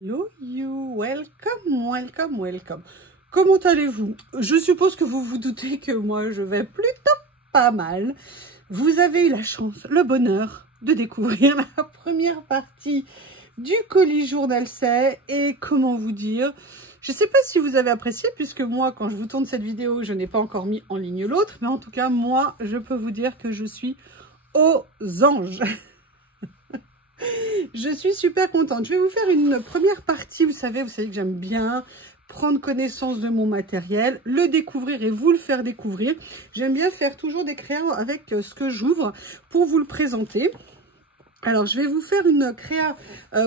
Hello you, welcome. Comment allez-vous? Je suppose que vous vous doutez que moi je vais plutôt pas mal. Vous avez eu la chance, le bonheur de découvrir la première partie du colis journal C'est et comment vous dire, je sais pas si vous avez apprécié puisque moi quand je vous tourne cette vidéo je n'ai pas encore mis en ligne l'autre, mais en tout cas moi je peux vous dire que je suis aux anges. Je suis super contente. Je vais vous faire une première partie. Vous savez que j'aime bien prendre connaissance de mon matériel, le découvrir et vous le faire découvrir. J'aime bien faire toujours des créas avec ce que j'ouvre pour vous le présenter. Alors, je vais vous faire une créa,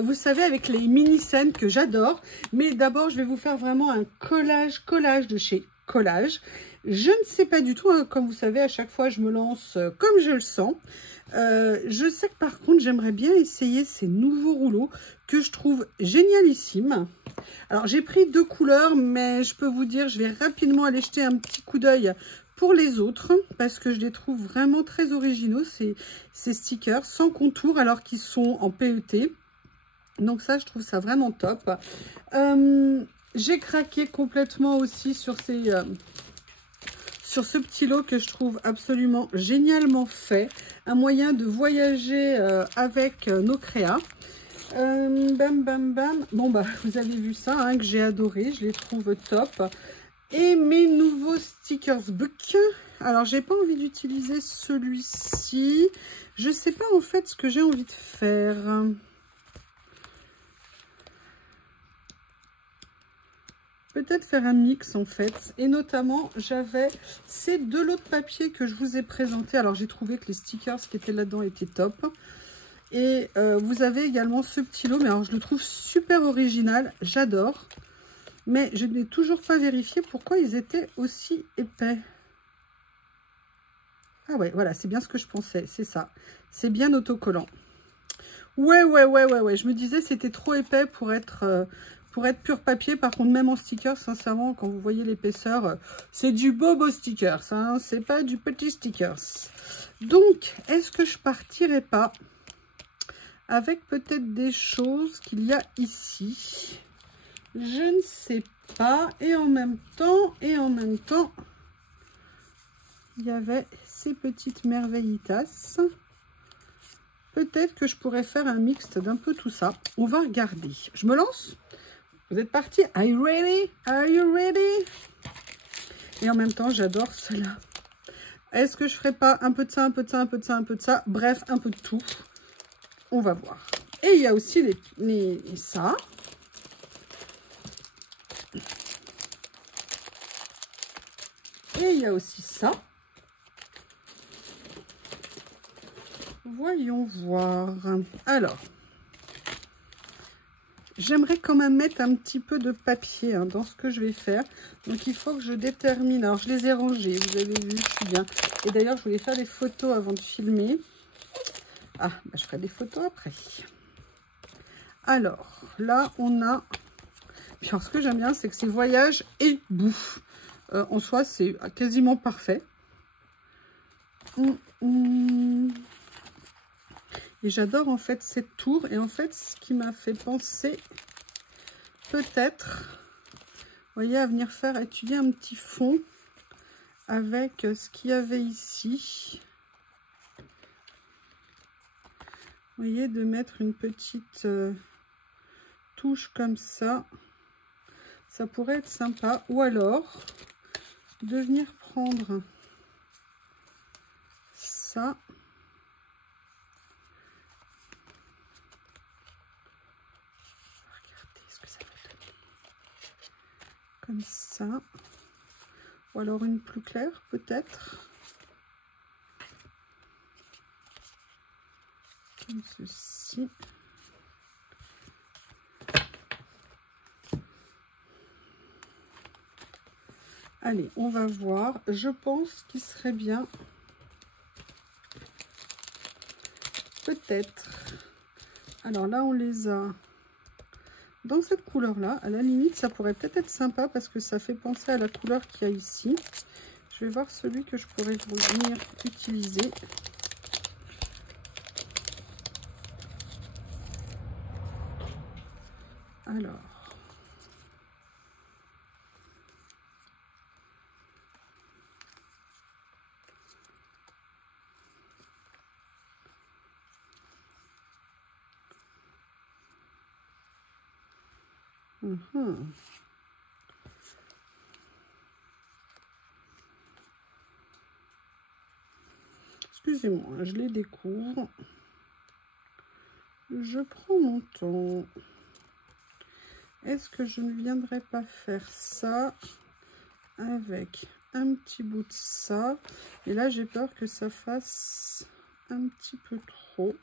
vous savez, avec les mini-scènes que j'adore. Mais d'abord, je vais vous faire vraiment un collage de chez Collage. Je ne sais pas du tout, hein, comme vous savez, à chaque fois, je me lance comme je le sens. Je sais que par contre, j'aimerais bien essayer ces nouveaux rouleaux que je trouve génialissimes. Alors, j'ai pris deux couleurs, mais je peux vous dire, je vais rapidement aller jeter un petit coup d'œil pour les autres, parce que je les trouve vraiment très originaux, ces stickers, sans contour, alors qu'ils sont en PET. Donc ça, je trouve ça vraiment top. J'ai craqué complètement aussi sur ce petit lot que je trouve absolument génialement fait. Un moyen de voyager avec nos créas. Bam, bam, bam. Bon, bah, vous avez vu ça, hein, que j'ai adoré. Je les trouve top. Et mes nouveaux stickers book. Alors, j'ai pas envie d'utiliser celui-ci. Je sais pas, en fait, ce que j'ai envie de faire. Peut-être faire un mix en fait, et notamment j'avais ces deux lots de papier que je vous ai présentés. Alors j'ai trouvé que les stickers qui étaient là-dedans étaient top, et vous avez également ce petit lot, mais alors je le trouve super original, j'adore, mais je n'ai toujours pas vérifié pourquoi ils étaient aussi épais. Ah ouais, voilà, c'est bien ce que je pensais, c'est ça, c'est bien autocollant. Ouais, je me disais c'était trop épais pour être pur papier. Par contre, même en sticker, sincèrement, quand vous voyez l'épaisseur, c'est du beau sticker, hein, c'est pas du petit stickers. Donc, est-ce que je partirais pas avec peut-être des choses qu'il y a ici? Je ne sais pas. Et en même temps, il y avait ces petites merveillitas. Peut-être que je pourrais faire un mixte d'un peu tout ça. On va regarder. Je me lance? Vous êtes partis? Are you ready? Are you ready? Et en même temps, j'adore cela. Est-ce que je ferai pas un peu de ça, un peu de ça, un peu de ça, un peu de ça? Bref, un peu de tout. On va voir. Et il y a aussi ça. Et il y a aussi ça. Voyons voir. Alors, j'aimerais quand même mettre un petit peu de papier hein, dans ce que je vais faire. Donc, il faut que je détermine. Alors, je les ai rangés. Vous avez vu, je suis bien. Et d'ailleurs, je voulais faire des photos avant de filmer. Ah, bah, je ferai des photos après. Alors, là, on a... Puis, alors, ce que j'aime bien, c'est que c'est voyage et bouffe. En soi, c'est quasiment parfait. Et j'adore en fait cette tour. Et en fait, ce qui m'a fait penser peut-être, vous voyez, à venir faire étudier un petit fond avec ce qu'il y avait ici. Vous voyez, de mettre une petite touche comme ça. Ça pourrait être sympa. Ou alors, de venir prendre ça. Comme ça, ou alors une plus claire peut-être, comme ceci. Allez, on va voir. Je pense qu'il serait bien, peut-être. Alors là, on les a dans cette couleur-là. À la limite, ça pourrait peut-être être sympa parce que ça fait penser à la couleur qu'il y a ici. Je vais voir celui que je pourrais venir utiliser. Alors. Excusez-moi, je les découvre. Je prends mon temps. Est-ce que je ne viendrais pas faire ça avec un petit bout de ça? Et là, j'ai peur que ça fasse un petit peu trop.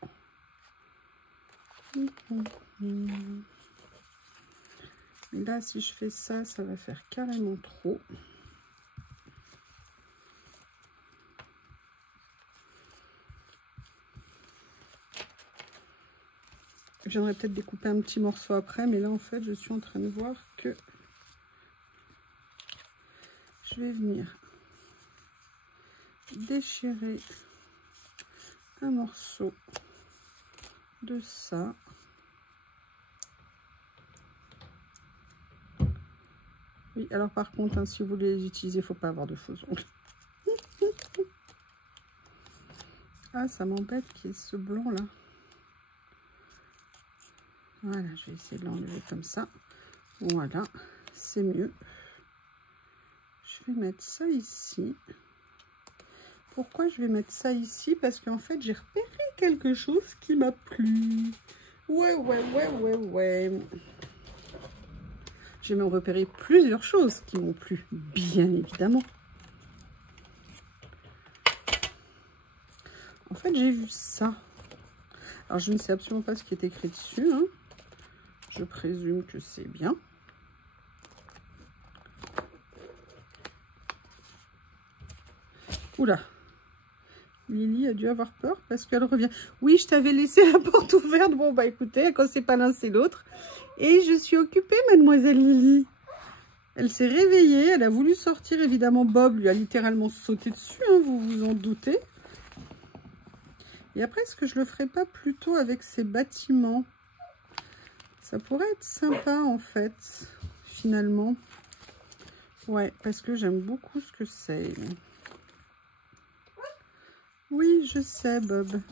Et là, si je fais ça, ça va faire carrément trop. J'aimerais peut-être découper un petit morceau après, mais là, en fait, je suis en train de voir que je vais venir déchirer un morceau de ça. Oui, alors par contre, hein, si vous voulez les utiliser, il ne faut pas avoir de faux ongles. Ah, ça m'embête qu'il y ait ce blanc là. Voilà, je vais essayer de l'enlever comme ça. Voilà, c'est mieux. Je vais mettre ça ici. Pourquoi je vais mettre ça ici? Parce qu'en fait, j'ai repéré quelque chose qui m'a plu. Ouais. J'ai même repéré plusieurs choses qui m'ont plu, bien évidemment. En fait, j'ai vu ça. Alors, je ne sais absolument pas ce qui est écrit dessus, hein. Je présume que c'est bien. Oula. Lily a dû avoir peur parce qu'elle revient. Oui, je t'avais laissé la porte ouverte. Bon, bah écoutez, quand c'est pas l'un, c'est l'autre. Et je suis occupée, mademoiselle Lily. Elle s'est réveillée, elle a voulu sortir. Évidemment, Bob lui a littéralement sauté dessus, hein, vous vous en doutez. Et après, est-ce que je le ferai pas plutôt avec ces bâtiments? Ça pourrait être sympa, en fait, finalement. Ouais, parce que j'aime beaucoup ce que c'est. Oui, je sais, Bob.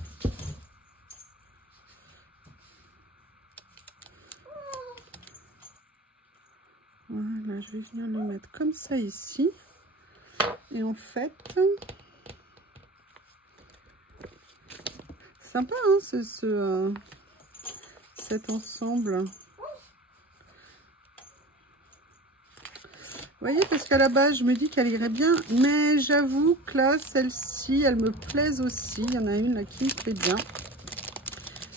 Voilà, je vais venir le mettre comme ça ici. Et en fait, sympa, hein, cet ensemble. Vous voyez, parce qu'à la base, je me dis qu'elle irait bien. Mais j'avoue que là, celle-ci, elle me plaise aussi. Il y en a une là qui me plaît bien.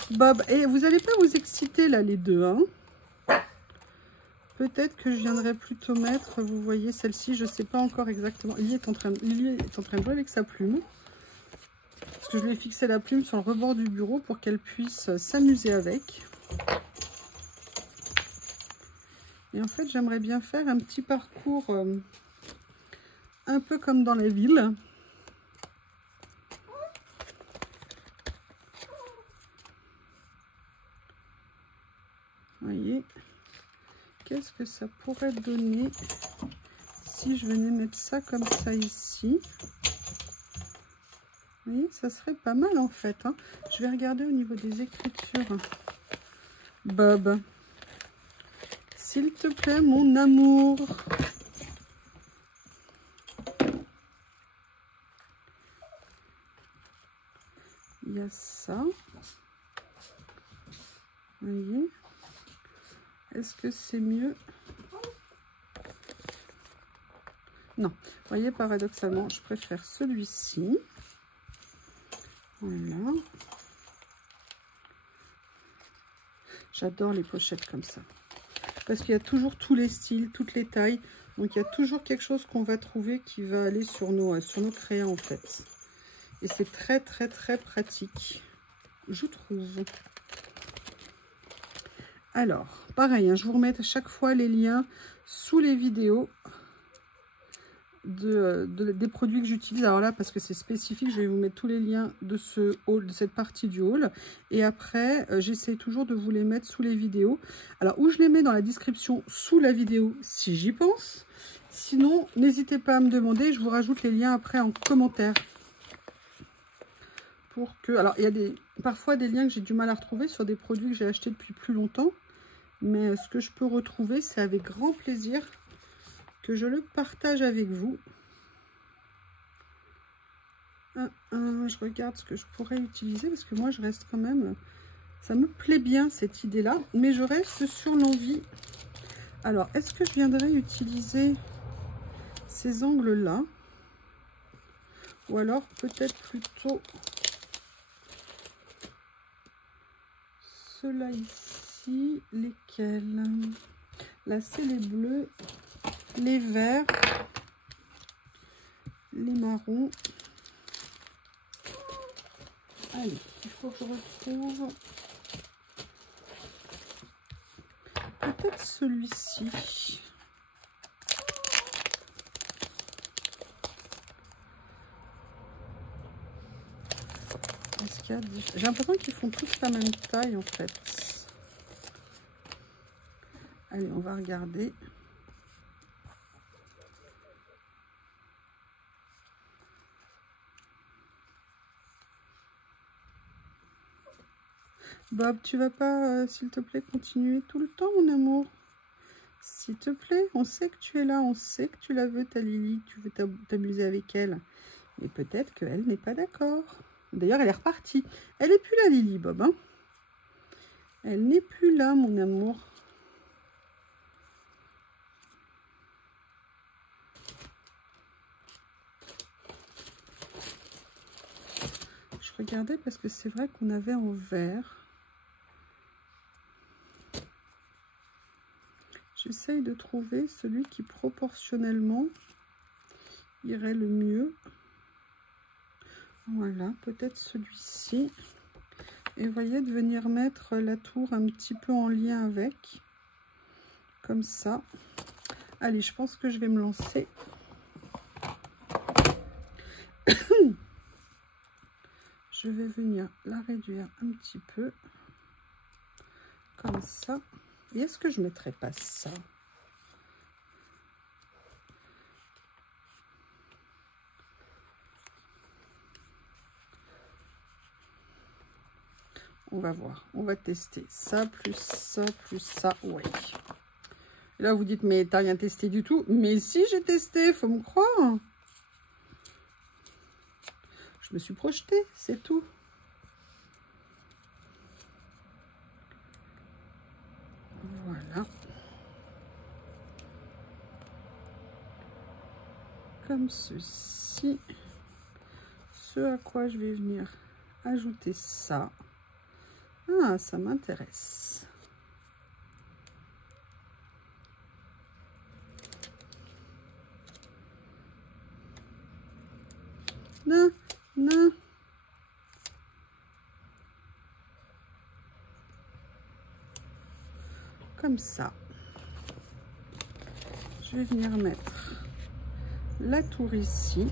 Bob, et vous n'allez pas vous exciter là, les deux, hein? Peut-être que je viendrai plutôt mettre, vous voyez, celle-ci, je ne sais pas encore exactement. Lily est en train de jouer avec sa plume. Parce que je lui ai fixé la plume sur le rebord du bureau pour qu'elle puisse s'amuser avec. Et en fait, j'aimerais bien faire un petit parcours un peu comme dans la ville. Vous voyez, qu'est-ce que ça pourrait donner si je venais mettre ça comme ça ici? Vous voyez, ça serait pas mal en fait, hein. Je vais regarder au niveau des écritures. Bob, s'il te plaît, mon amour. Il y a ça. Vous voyez? Est-ce que c'est mieux? Non. Vous voyez, paradoxalement, je préfère celui-ci. Voilà. J'adore les pochettes comme ça. Parce qu'il y a toujours tous les styles, toutes les tailles. Donc, il y a toujours quelque chose qu'on va trouver qui va aller sur nos crayons, en fait. Et c'est très, très, très pratique, je trouve. Alors, pareil, hein, je vous remets à chaque fois les liens sous les vidéos. des produits que j'utilise. Alors là, parce que c'est spécifique, je vais vous mettre tous les liens de ce haul, de cette partie du haul. Et après, j'essaie toujours de vous les mettre sous les vidéos. Alors, où je les mets dans la description sous la vidéo, si j'y pense. Sinon, n'hésitez pas à me demander. Je vous rajoute les liens après en commentaire. Pour que... Alors, il y a parfois des liens que j'ai du mal à retrouver sur des produits que j'ai achetés depuis plus longtemps. Mais ce que je peux retrouver, c'est avec grand plaisir que je le partage avec vous. Je regarde ce que je pourrais utiliser parce que moi je reste quand même, ça me plaît bien cette idée là, mais je reste sur l'envie. Alors est-ce que je viendrais utiliser ces angles là, ou alors peut-être plutôt ceux-là ici, lesquels? Là c'est les bleus, les verts, les marrons. Allez, il faut que je retrouve peut-être celui-ci. Est-ce qu'il y a... J'ai l'impression qu'ils font tous la même taille en fait. Allez, on va regarder. Bob, tu vas pas, s'il te plaît, continuer tout le temps, mon amour? S'il te plaît, on sait que tu es là, on sait que tu la veux, ta Lily, que tu veux t'amuser avec elle. Mais peut-être qu'elle n'est pas d'accord. D'ailleurs, elle est repartie. Elle n'est plus là, Lily, Bob. Hein, elle n'est plus là, mon amour. Je regardais parce que c'est vrai qu'on avait en vert. J'essaye de trouver celui qui proportionnellement irait le mieux. Voilà, peut-être celui-ci. Et vous voyez, de venir mettre la tour un petit peu en lien avec. Comme ça. Allez, je pense que je vais me lancer. Je vais venir la réduire un petit peu. Comme ça. Et est-ce que je ne mettrais pas ça? On va voir. On va tester ça, plus ça, plus ça. Oui. Là, vous dites, mais t'as rien testé du tout. Mais si, j'ai testé, faut me croire. Je me suis projetée, c'est tout. Voilà. Comme ceci. Ce à quoi je vais venir ajouter ça. Ah, ça m'intéresse. Non, non. Comme ça. Je vais venir mettre la tour ici.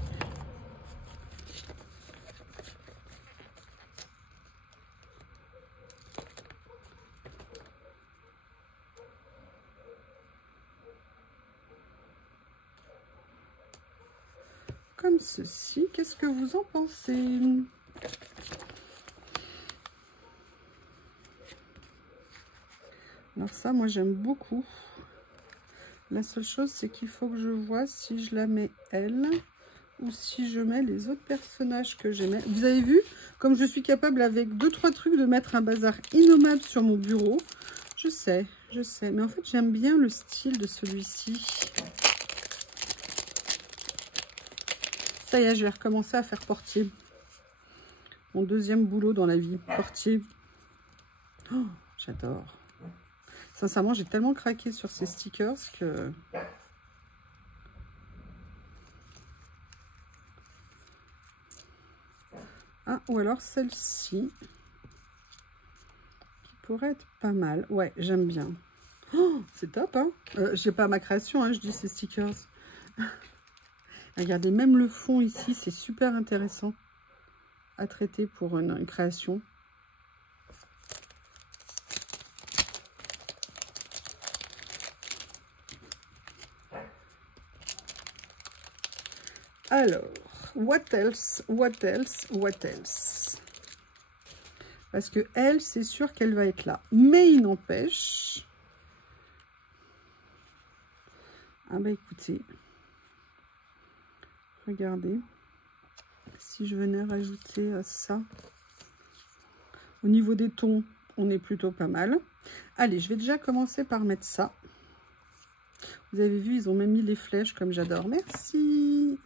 Comme ceci. Qu'est-ce que vous en pensez? Alors ça, moi j'aime beaucoup. La seule chose, c'est qu'il faut que je vois si je la mets elle ou si je mets les autres personnages que j'aimais. Vous avez vu, comme je suis capable avec 2-3 trucs de mettre un bazar innommable sur mon bureau. Je sais. Mais en fait, j'aime bien le style de celui-ci. Ça y est, je vais recommencer à faire portier. Mon deuxième boulot dans la vie, portier. Oh, j'adore. Sincèrement, j'ai tellement craqué sur ces stickers que... Ah, ou alors celle-ci. Qui pourrait être pas mal. Ouais, j'aime bien. Oh, c'est top, hein. J'ai pas ma création, hein, je dis ces stickers. Regardez, même le fond ici, c'est super intéressant à traiter pour une création. Alors, what else, what else, what else? Parce que elle, c'est sûr qu'elle va être là. Mais il n'empêche... Ah bah écoutez, regardez, si je venais rajouter ça, au niveau des tons, on est plutôt pas mal. Allez, je vais déjà commencer par mettre ça. Vous avez vu, ils ont même mis les flèches comme j'adore. Merci.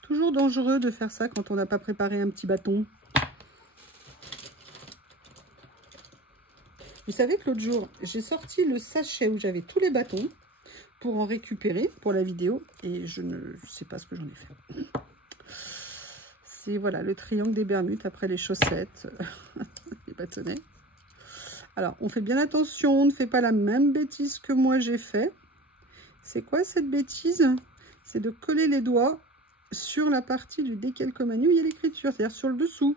Toujours dangereux de faire ça quand on n'a pas préparé un petit bâton. Vous savez que l'autre jour, j'ai sorti le sachet où j'avais tous les bâtons pour en récupérer pour la vidéo et je ne sais pas ce que j'en ai fait. C'est voilà le triangle des Bermudes après les chaussettes, les bâtonnets. Alors, on fait bien attention, on ne fait pas la même bêtise que moi j'ai fait. C'est quoi cette bêtise? C'est de coller les doigts sur la partie du décalcomanie où il y a l'écriture, c'est-à-dire sur le dessous.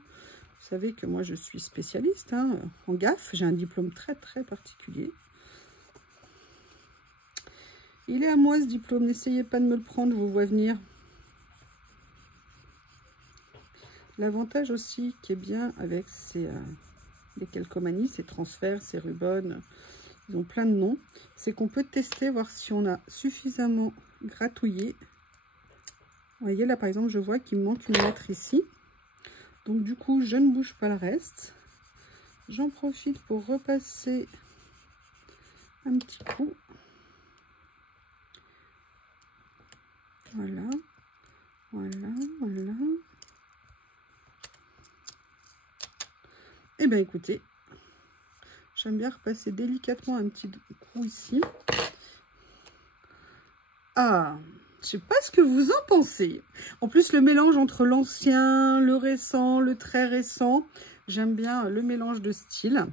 Vous savez que moi, je suis spécialiste en gaffe. J'ai un diplôme très, très particulier. Il est à moi, ce diplôme. N'essayez pas de me le prendre, je vous vois venir. L'avantage aussi qui est bien avec ces décalcomanies, ces transferts, ces rubans, ils ont plein de noms, c'est qu'on peut tester, voir si on a suffisamment gratouillé. Vous voyez, là, par exemple, je vois qu'il me manque une lettre ici. Donc du coup, je ne bouge pas le reste. J'en profite pour repasser un petit coup. Voilà, voilà, voilà. Et bien écoutez, j'aime bien repasser délicatement un petit coup ici. Ah, je sais pas ce que vous en pensez. En plus, le mélange entre l'ancien, le récent, le très récent, j'aime bien le mélange de style.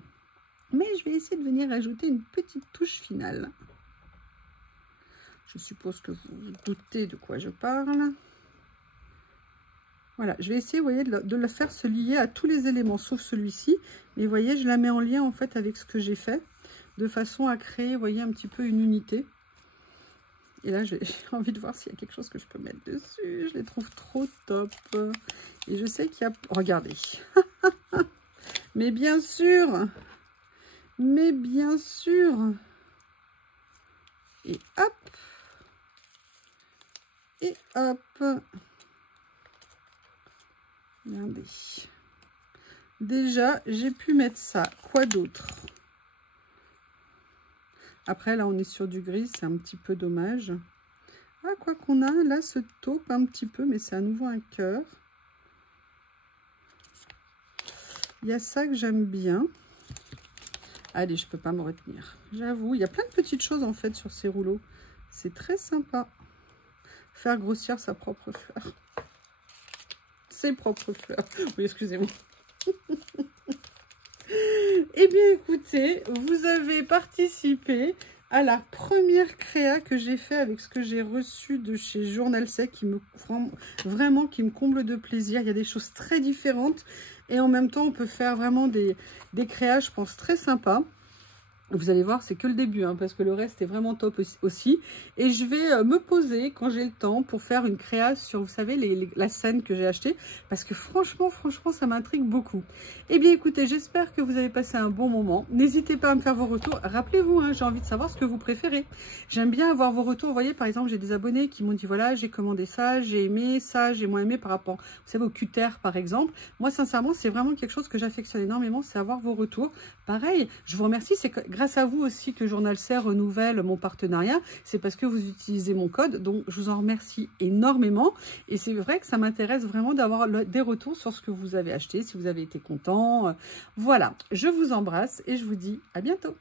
Mais je vais essayer de venir ajouter une petite touche finale. Je suppose que vous vous doutez de quoi je parle. Voilà, je vais essayer, vous voyez, de la faire se lier à tous les éléments, sauf celui-ci. Mais vous voyez, je la mets en lien, en fait, avec ce que j'ai fait, de façon à créer, vous voyez, un petit peu une unité. Et là, j'ai envie de voir s'il y a quelque chose que je peux mettre dessus. Je les trouve trop top. Et je sais qu'il y a... Regardez. Mais bien sûr. Mais bien sûr. Et hop. Et hop. Regardez. Déjà, j'ai pu mettre ça. Quoi d'autre? Après, là, on est sur du gris, c'est un petit peu dommage. Ah, quoi qu'on a, là, ce taupe un petit peu, mais c'est à nouveau un cœur. Il y a ça que j'aime bien. Allez, je peux pas me retenir. J'avoue, il y a plein de petites choses, en fait, sur ces rouleaux. C'est très sympa. Faire grossir sa propre fleur. Ses propres fleurs. Oui, excusez-moi. Eh bien, écoutez, vous avez participé à la première créa que j'ai fait avec ce que j'ai reçu de chez Journal Sec, qui me vraiment qui me comble de plaisir. Il y a des choses très différentes et en même temps, on peut faire vraiment des créas, je pense, très sympas. Vous allez voir, c'est que le début, hein, parce que le reste est vraiment top aussi. Et je vais me poser quand j'ai le temps pour faire une créa sur, vous savez, la scène que j'ai achetée. Parce que franchement, ça m'intrigue beaucoup. Eh bien, écoutez, j'espère que vous avez passé un bon moment. N'hésitez pas à me faire vos retours. Rappelez-vous, hein, j'ai envie de savoir ce que vous préférez. J'aime bien avoir vos retours. Vous voyez, par exemple, j'ai des abonnés qui m'ont dit, voilà, j'ai commandé ça, j'ai aimé ça, j'ai moins aimé par rapport, vous savez, au cutter, par exemple. Moi, sincèrement, c'est vraiment quelque chose que j'affectionne énormément, c'est avoir vos retours. Pareil, je vous remercie, c'est grâce à vous aussi que Journal Serre renouvelle mon partenariat. C'est parce que vous utilisez mon code, donc je vous en remercie énormément. Et c'est vrai que ça m'intéresse vraiment d'avoir des retours sur ce que vous avez acheté, si vous avez été content. Voilà, je vous embrasse et je vous dis à bientôt.